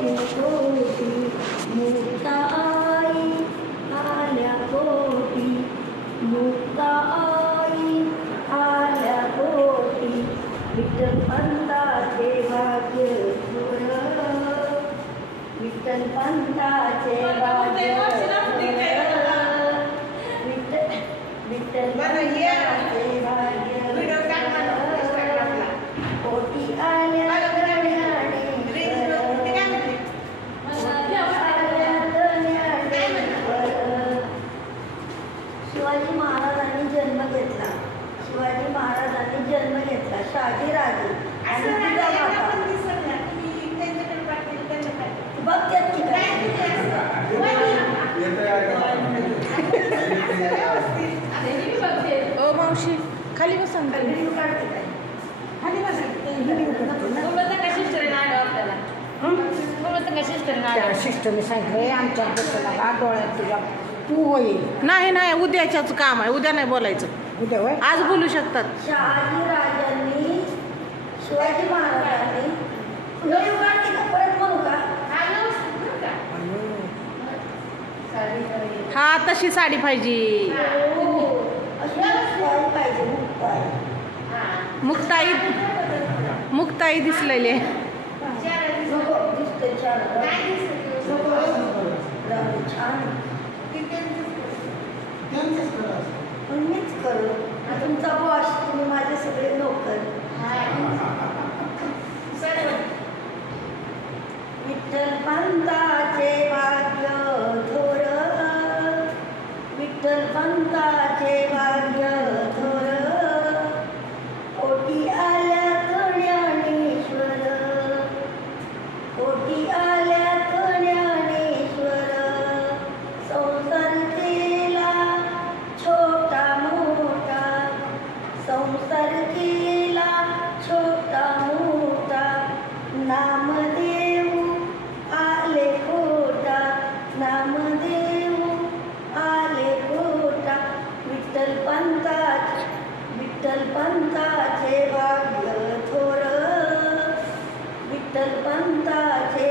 कोटी कोटी मुक्ता आई आल्या कोटी मुक्ता आई आल्या कोटी विठ्ठल पंताचे भाग्य थोर विठ्ठल पंताचे भाग्य विठ्ठल पंताचे भाग्य कोटी आल्या शिवाजी महाराजांनी जन्म घेतला शहाजीराजे आणि जिजामाता बघतात की काय ओ मावशी खाली बसा व्हिडिओ काढते काय खाली बसा सिस्टरने सांगितलं आमच्या बसला डोळ्यात तुझ्या तू होईल नाही नाही उद्याच्याच काम आहे उद्या नाही बोलायचं उद्या होय आज बोलू शकतात शहाजीराजांनी शिवाजी महाराजांनी व्हिडिओ काढते का परत म्हणू का हा तशी साडी पाहिजे अशी साडी पाहिजे मुक्ताई मुक्ताई दिसलेली आहे नको दिसते छान छान मीच करू तुमचा बॉस तुम्ही माझे सगळे नोकर विठ्ठल पंताचे भाग्य थोर विठ्ठल पंताचे भाग्य थोर कोटी आल्या ज्ञानेश्वर कोटी आल्या ज्ञानेश्वर संसार केला छोटा मोठा संसार केला छोटा मोठा नामदेव आले खोटा नामदेव आले खोटा विठ्ठल पंताचे भाग्य थोर विठ्ठल पंताचे